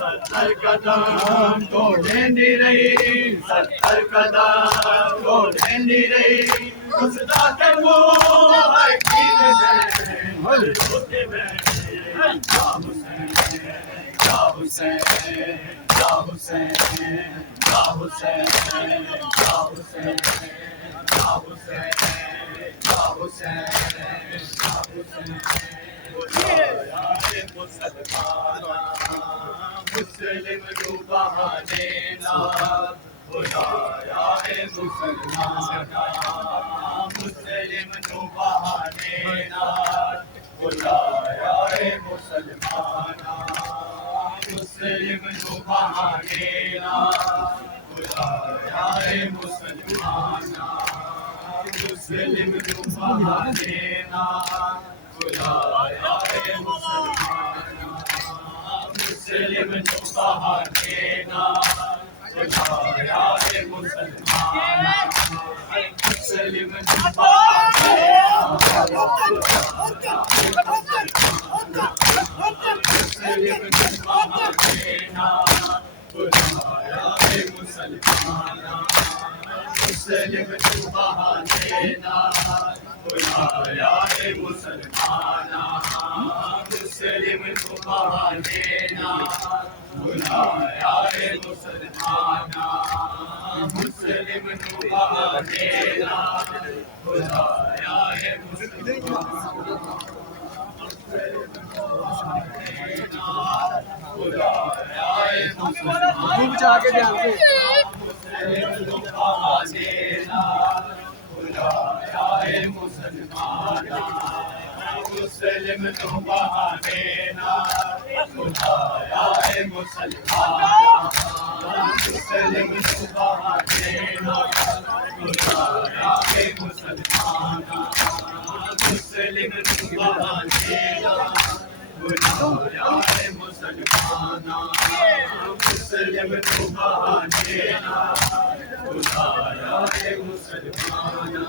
सत्तर कदम तो ढेंडी रही, सत्तर कदम तो ढेंडी रही, उस दाते मुँह है कीले में, होते में या हुसैन, या हुसैन, या हुसैन, या हुसैन, या हुसैन, या हुसैन, या हुसैन, या हुसैन। मुस्लिम जो बहाने ना बुलाया है मुसलमाना, मुस्लिम जो बहाने ना बुलाया है मुसलमाना, मुस्लिम जो बहाने ना बुलाया है मुसलमाना, मुस्लिम जो बहाने ना बुलाया है मुसलमाना, मुस्लिम जो बहाने ना बुलाया है मुसलमाना, मुस्लिम जो बहाने ना बुलाया है मुसलमाना, मुस्लिम जो बहाने ना बुलाया है मुसलमाना, मुस्लिम जो बहाने ना बुलाया है मुसलमाना, मुस्लिम जो बहाने ना बुलाया है मुसलमाना, बुलाया है मुसलमाना, आगे ध्यान से मुस्लिम जो बहाने ना बुलाया है मुसलमाना, मुस्लिम जो बहाने ना बुलाया है मुसलमाना, मुस्लिम जो बहाने ना बुलाया है मुसलमाना, मुस्लिम जो बहाने ना बुलाया है मुसलमाना, मुस्लिम जो बहाने ना बुलाया है मुसलमाना,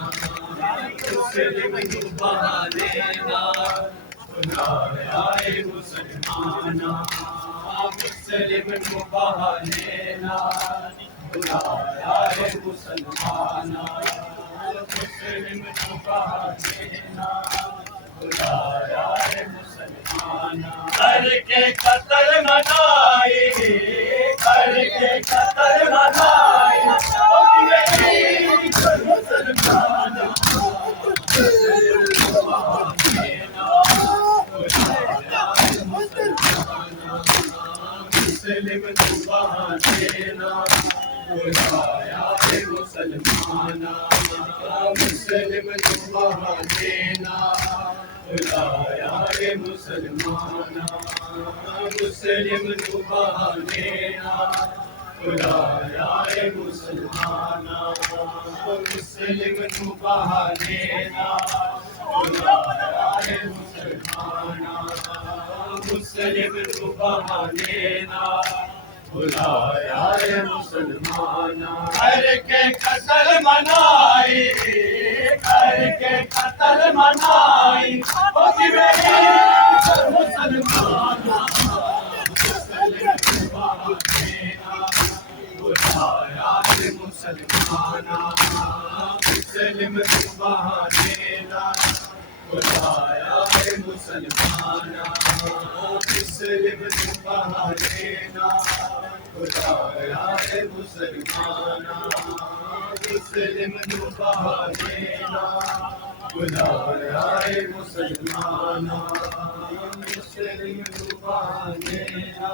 मुस्लिम जो बहाने ना बुलाया है मुसलमाना, मुस्लिम जो बहाने ना बुलाया है मुसलमाना, मुस्लिम जो बहाने ना बुलाया है मुसलमाना, करके कत्ल मनाए, करके कत्ल मनाए, मुसलमाना, मुस्लिम जो बहाने ना बुलाया है मुसलमाना, मुस्लिम जो बहाने ना बुलाया है मुसलमाना, मुस्लिम जो बहाने ना बुलाया है मुसलमाना, मुस्लिम जो बहाने ना बुलाया है मुसलमाना, मुस्लिम जो बहाने ना बुलाया है मुसलमाना, मुस्लिम जो बहाने ना बुलाया है मुसलमाना, करके कत्ल मनाए, करके कत्ल मनाए, होगी मेरी मुसलमाना, मुस्लिम जो बहाने ना बुलाया है मुसलमाना, मुस्लिम जो बहाने ना बुलाया है मुसलमाना, मुस्लिम जो बहाने ना बुलाया है मुसलमाना, मुस्लिम जो बहाने ना बुलाया है मुसलमाना, मुस्लिम जो बहाने ना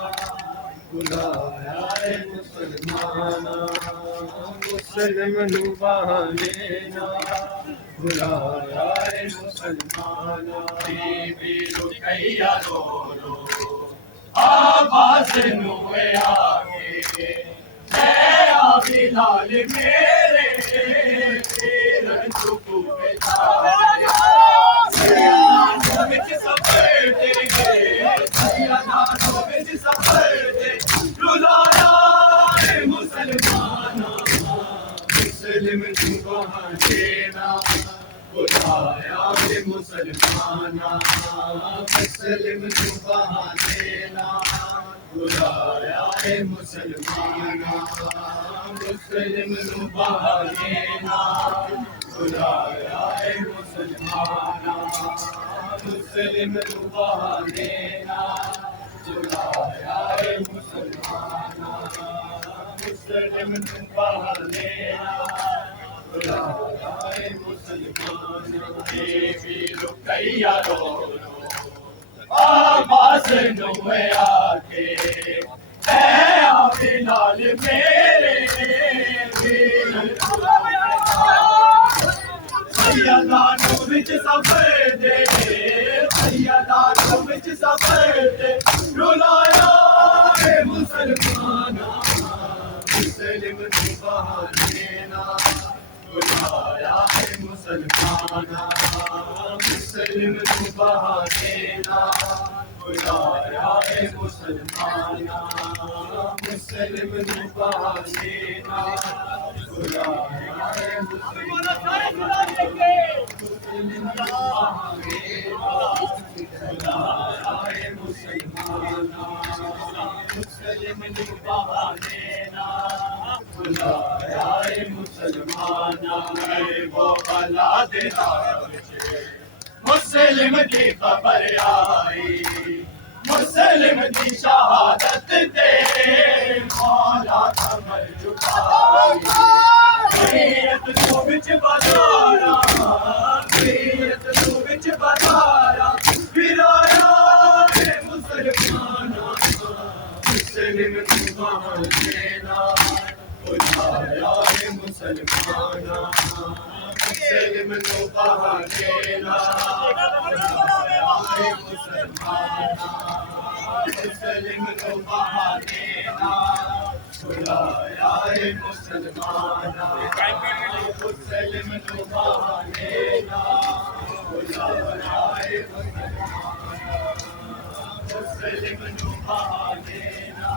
बुलाया है मुसलमाना, मुस्लिम जो बहाने ना बुलाया है मुसलमाना, बीबी रुकैया रो रो आवाज नुए आगे, मैं बिलाल मेरे तेरे चुप बेटा, विच सफर तेरे गए, विच सफर ते रुलाया है मुसलमाना, मुस्लिम जो बहाने ना बुलाया है मुसलमाना, मुसलमाना मुस्लिम तू बहाने ना बुलाया है मुसलमाना मुस्लिम तू बहाने ना बुलाया है मुसलमाना मुस्लिम तू बहाने ना बुलाया है मुसलमाना मुस्लिम तू बहाने ना बुलाया है मुसलमाना देवी रुकैया रो आवाज़ नुए आके है आवे लाल मेरे सैयदा नू विच सफर दे सैयदा नू विच सफर दे रुलाया है मुसलमाना मुस्लिम तू बहाने ना बुलाया है मुसलमाना मुस्लिम तू बहाने ना बुलाया है मुसलमाना मुस्लिम तू बहाने ना बुलाया है मुसलमाना मुस्लिम तू बहाने ना बुलाया है मुसलमाना मुस्लिम तू बहाने ना बुलाया है मुसलमाना वो बला देता मुस्लिम की खबर आई मुस्लिम की शहादत दे मौला कमर झुकाई नीयत तू विच बजारा नीयत तू विच बजारा फिराया है मुसलमाना मुस्लिम तू बहाने ना बुलाया है मुसलमाना मुस्लिम तू बहाने ना बुलाया है मुसलमाना मुस्लिम तू बहाने ना बुलाया है मुसलमाना मुस्लिम तू बहाने ना बुलाया है मुसलमाना मुस्लिम तू बहाने ना